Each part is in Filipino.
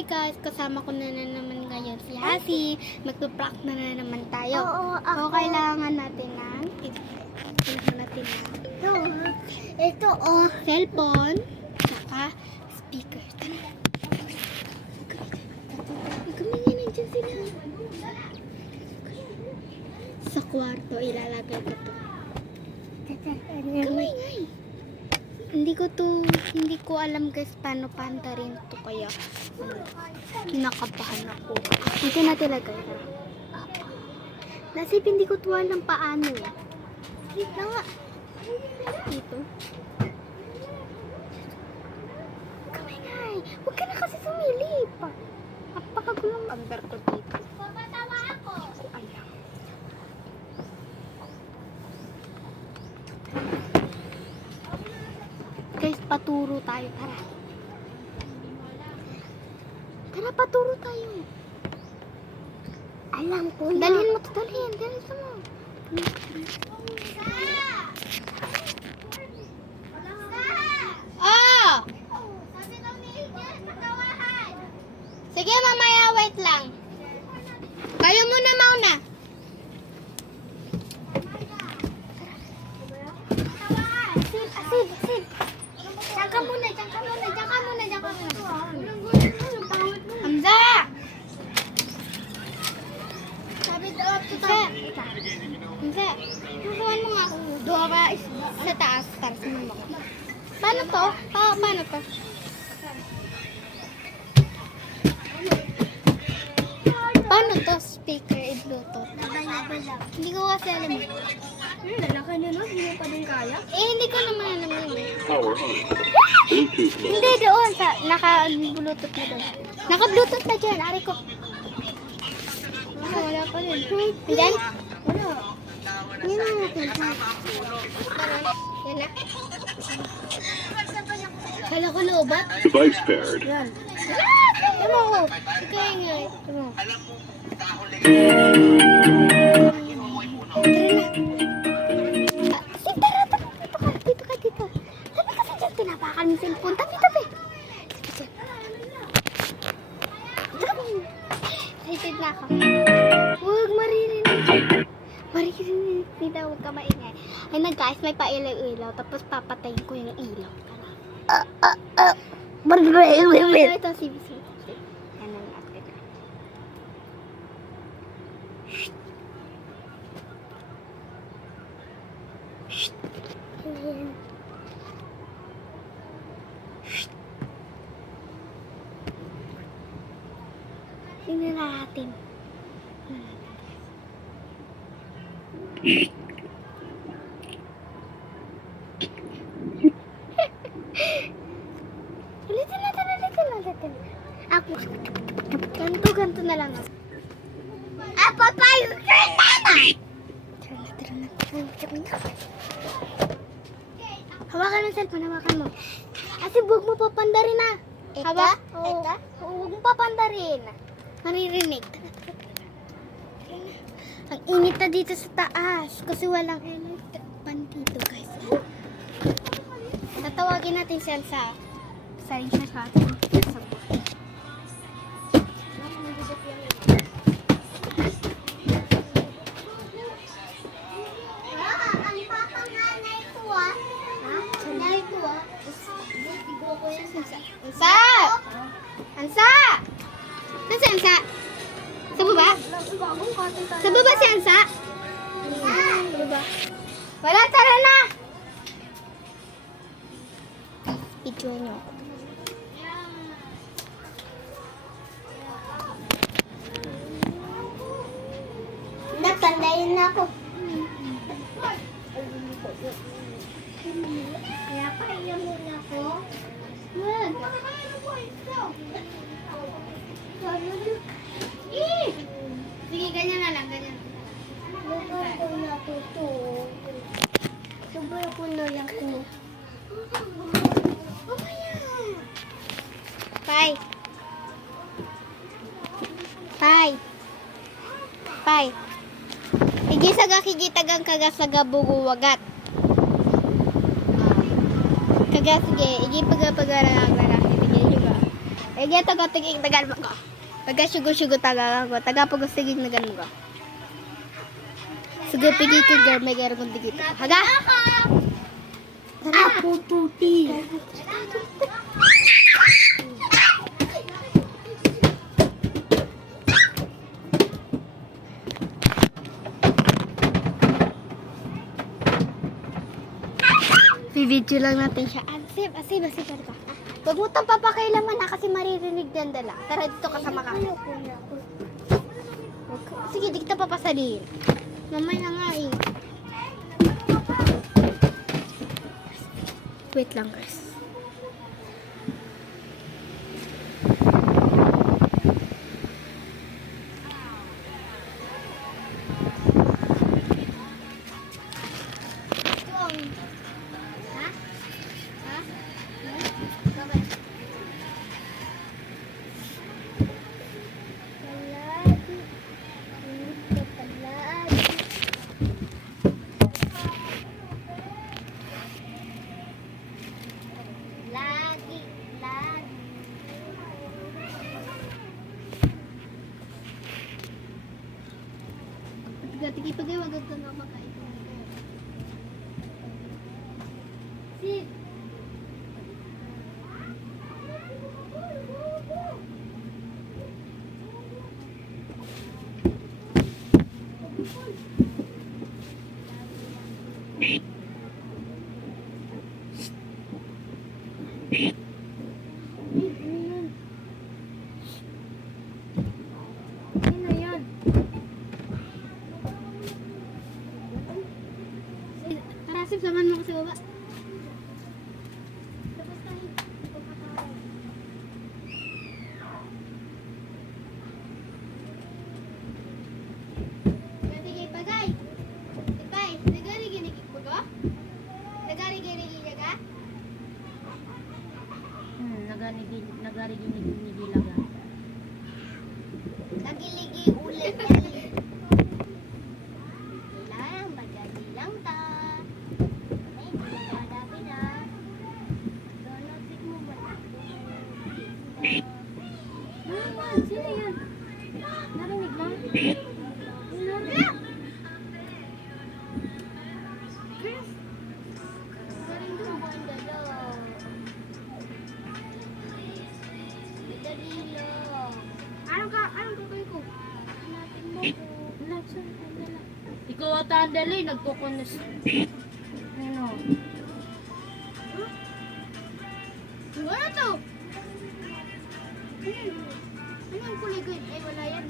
Hi guys, kasama ko na naman ngayon si Hasi. Magpa-prank na naman tayo. Oo, So, kailangan natin ng Ito, cellphone, saka speaker. Kumingin, nandiyan sila. Sa kwarto, ilalagay ko to. Kumingay. Hindi ko alam guys paano pantarin to, kaya kinakabahan ako. Dito natin lagay. Nasip hindi ko to alam paano. Wait na nga. Dito. Kamingay. Huwag ka na kasi sumilip. Napakagulong number ko dito. Papatawa ako. Ayan. Guys, paturo tayo. Tara. Tara, paturo tayo. Alam ko na. Dalhin mo to, dalhin. Dalhin mo. Oh! Sabi daw ni Igel, patawahan. Sige, mamaya, wait lang. Kayo muna, mauna. Patawahan. Asid. Diyan ka muna. Hamza! Sabi daw, Hamza, tutuan mo nga. Doha ka sa taas para sa mama ko. Paano to? Paano to? Paano to? Speaker and Bluetooth. Labay lang. Hindi ko kasi alam. Lalaki niyo, no? Hindi mo pa din kaya? Hindi ko naman alam yun. Power on. Bluetooth mode. Hindi doon sa naka-bluetooth na doon. Naka-bluetooth na dyan. Ari ko. Wala pa rin. Diyan? Wala. Yan na natin. Yan na. Kala ko loobat. Device paired. Yan. Tama ko. Ikaw nga. Tama. Tara. Dito ka. Tabi kasi dyan. Tinapakan yung cellphone. Tabi. Excited na ako. Huwag maririnig. Hindi daw, huwag ka maingay. Ay na guys, may pailaw-ilaw. Tapos papatayin ko yung ilaw. Ito, si Biso. Yan ang atin. Tingnan natin. Ulitin natin. Ako. Ganto na lang. Ako pa yung tama. Tara na. Hawakan ng cellphone, hawakan mo. Kasi huwag mo papandarin na. Hawak? Oo. Huwag mo papandarin. Maririnig. Ang init na dito sa taas kasi walang electric pan dito, guys. Tatawagin natin siya sa rin siya sa atin. Ang papanganay ko ah. Nanay ko ah. Siguro ko yan sa Ansa! Ansa! Saan si Ansa? Sa baba? Sa baba si Ansa? Sa baba. Wala, tara na! Video nyo. Napandayin na ako. Kaya pahiya muna ako. Wag. Sige, ganyan na lang, ganyan. Lugar ko natutulog. Sobrang ko na lang ko. Pai. Igi saga kigitagang kagasaga buguwagat. Kagas ge, igi pagapagara-gara. Igi juga. Sige, taga-tigig tagal mo ko. Taga-sugo-sugo taga ko. Taga-pagustigig nagan mo ko. Sige, pigikig girl. May garo kong tigit. Haga! Ah, puputi. Video lang natin siya. Asib. Huwag mo itong papakailaman na kasi maririnig din dala. Tara dito kasama ka. Sige, di kita papasaliin. Mamaya nga eh. Wait lang guys. Tigay pagay, wag ka na makain. Sid! Asip, samahan mo ko sa baba. Tapos tayo. Ganti kay Pagay. Pagay, nagari-ginig ko ko? Nagari-ginig ka? Nagariginig laga. Nagiligi ulit. Lang, bagali lang ta. Ay, madami na. Donotik mo ba? Naman, sino yan? Narinig mo? Narinig. Chris? Narinig mo ba ang dalaw? Dali lang. Anong gagawin ko? Hanapin mo ko. Ikaw at Andali, nagkukunis. Ano? Wala to! Ano yung kulay green? Ay, wala yan.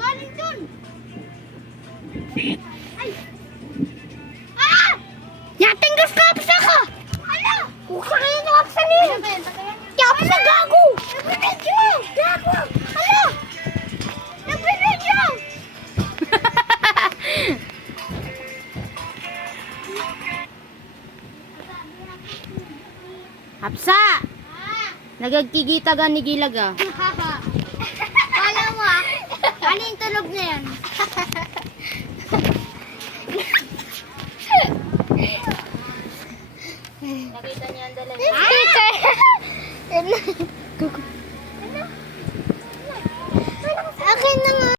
Galing dun! Ay! Ah! Yatinggas ka pa ka! Ano? Huwag ka ngayon yung aksanin! Kaya pa sa gago! Nagpinidyo! Gago! Ano? Nagpinidyo! Hapsa! Nagagkigita ka ni Gilaga. Kala mo ah, ano yung tunog na yan? Nakita niya Andali. Sticker!